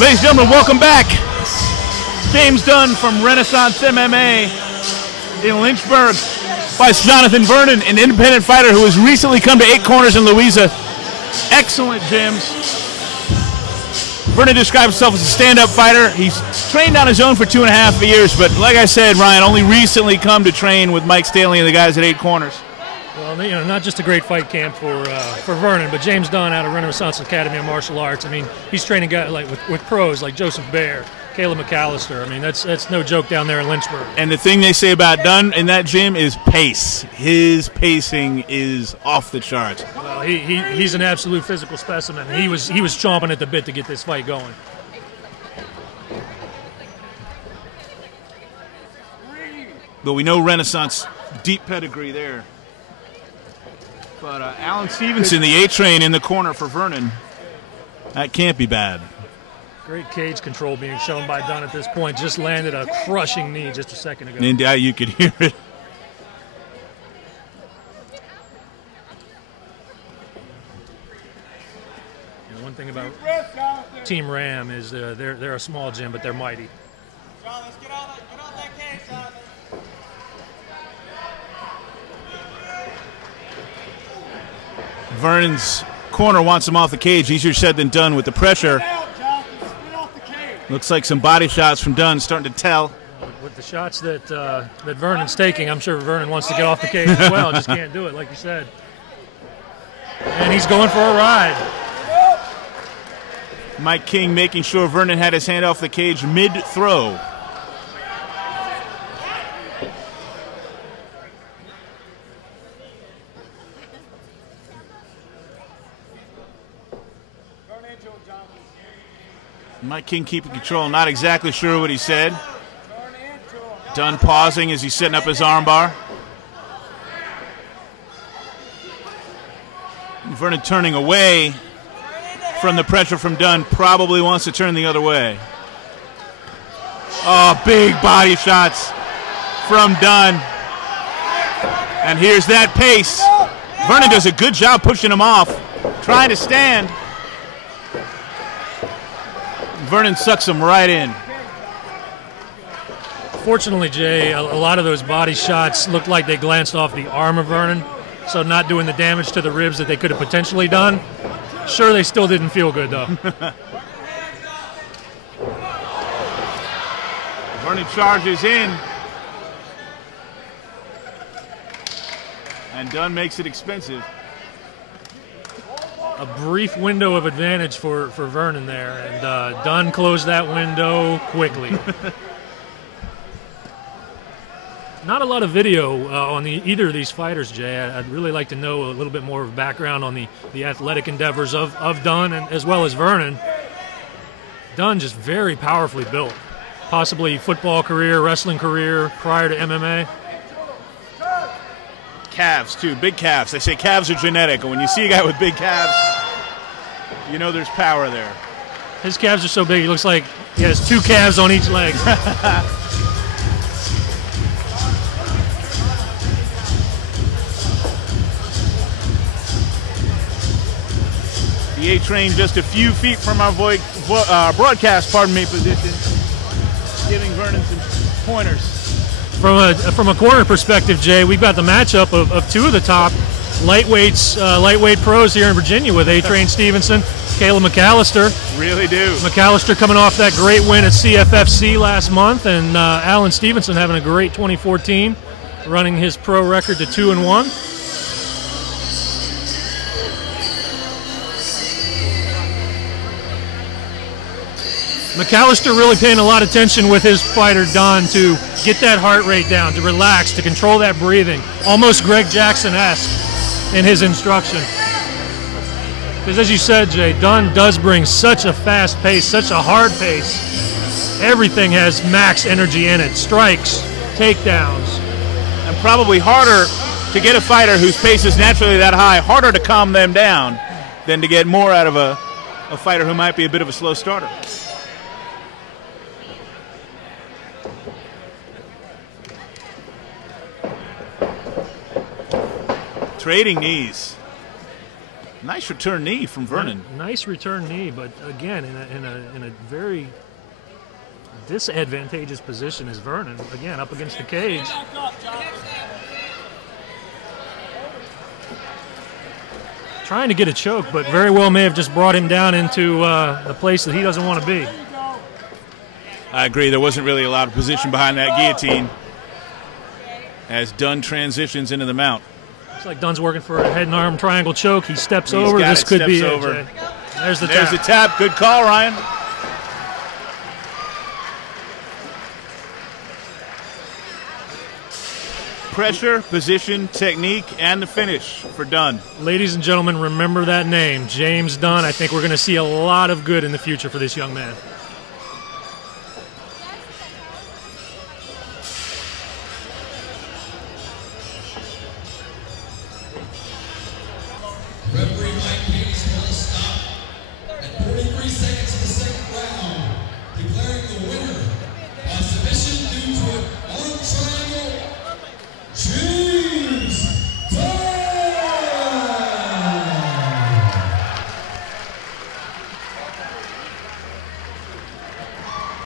Ladies and gentlemen, welcome back. James Dunn from Renaissance MMA in Lynchburg fights Jonathan Vernon, an independent fighter who has recently come to 8 Corners in Louisa. Excellent gyms. Vernon describes himself as a stand-up fighter. He's trained on his own for 2.5 years, but like I said, Ryan, only recently come to train with Mike Staley and the guys at 8 Corners. Well, you know, not just a great fight camp for Vernon, but James Dunn out of Renaissance Academy of Martial Arts. I mean, he's training guys like with pros like Joseph Baer, Caleb McAllister. I mean, that's no joke down there in Lynchburg. And the thing they say about Dunn in that gym is pace. His pacing is off the charts. Well, he's an absolute physical specimen. He was chomping at the bit to get this fight going. But we know Renaissance deep pedigree there. But Alan Stevenson, the A-Train in the corner for Vernon. That can't be bad. Great cage control being shown by Dunn at this point. Just landed a crushing knee just a second ago. And you could hear it. You know, one thing about Team Ram is they're a small gym, but they're mighty. Let's get on that cage, Jonathan. Vernon's corner wants him off the cage. Easier said than done with the pressure. Looks like some body shots from Dunn starting to tell. With the shots that Vernon's taking, I'm sure Vernon wants to get off the cage as well. Just can't do it, like you said. And he's going for a ride. Mike King making sure Vernon had his hand off the cage mid-throw. Mike King keeping control, not exactly sure what he said. Dunn pausing as he's setting up his armbar. Vernon turning away from the pressure from Dunn, probably wants to turn the other way. Oh, big body shots from Dunn. And here's that pace. Vernon does a good job pushing him off, trying to stand. Vernon sucks him right in. Fortunately, Jay, a lot of those body shots looked like they glanced off the arm of Vernon, so not doing the damage to the ribs that they could have potentially done. Sure, they still didn't feel good, though. Vernon charges in. And Dunn makes it expensive. A brief window of advantage for Vernon there, and Dunn closed that window quickly. Not a lot of video on either of these fighters, Jay. I'd really like to know a little bit more of background on the athletic endeavors of Dunn and as well as Vernon. Dunn just very powerfully built. Possibly football career, wrestling career prior to MMA. Calves, too. Big calves. They say calves are genetic, and when you see a guy with big calves, you know there's power there. His calves are so big, he looks like he has 2 calves on each leg. The A-Train just a few feet from our broadcast, position, giving Vernon some pointers. From a corner perspective, Jay, we've got the matchup of 2 of the top lightweight pros here in Virginia with A-Train Stevenson, Caleb McAllister. Really do. McAllister coming off that great win at CFFC last month, and Alan Stevenson having a great 2014, running his pro record to 2-1. McAllister really paying a lot of attention with his fighter Dunn to get that heart rate down, to relax, to control that breathing. Almost Greg Jackson-esque in his instruction. Because as you said, Jay, Dunn does bring such a fast pace, such a hard pace. Everything has max energy in it. Strikes, takedowns. And probably harder to get a fighter whose pace is naturally that high, harder to calm them down than to get more out of a fighter who might be a bit of a slow starter. Trading knees. Nice return knee from Vernon. Nice return knee, but again, in a very disadvantageous position is Vernon. Again, up against the cage. Trying to get a choke, but very well may have just brought him down into the place that he doesn't want to be. I agree. There wasn't really a lot of position behind that guillotine as Dunn transitions into the mount. Looks like Dunn's working for a head and arm triangle choke. He steps over. This could be it. Jay. There's the tap. There's the tap. Good call, Ryan. Pressure, position, technique, and the finish for Dunn. Ladies and gentlemen, remember that name, James Dunn. I think we're going to see a lot of good in the future for this young man.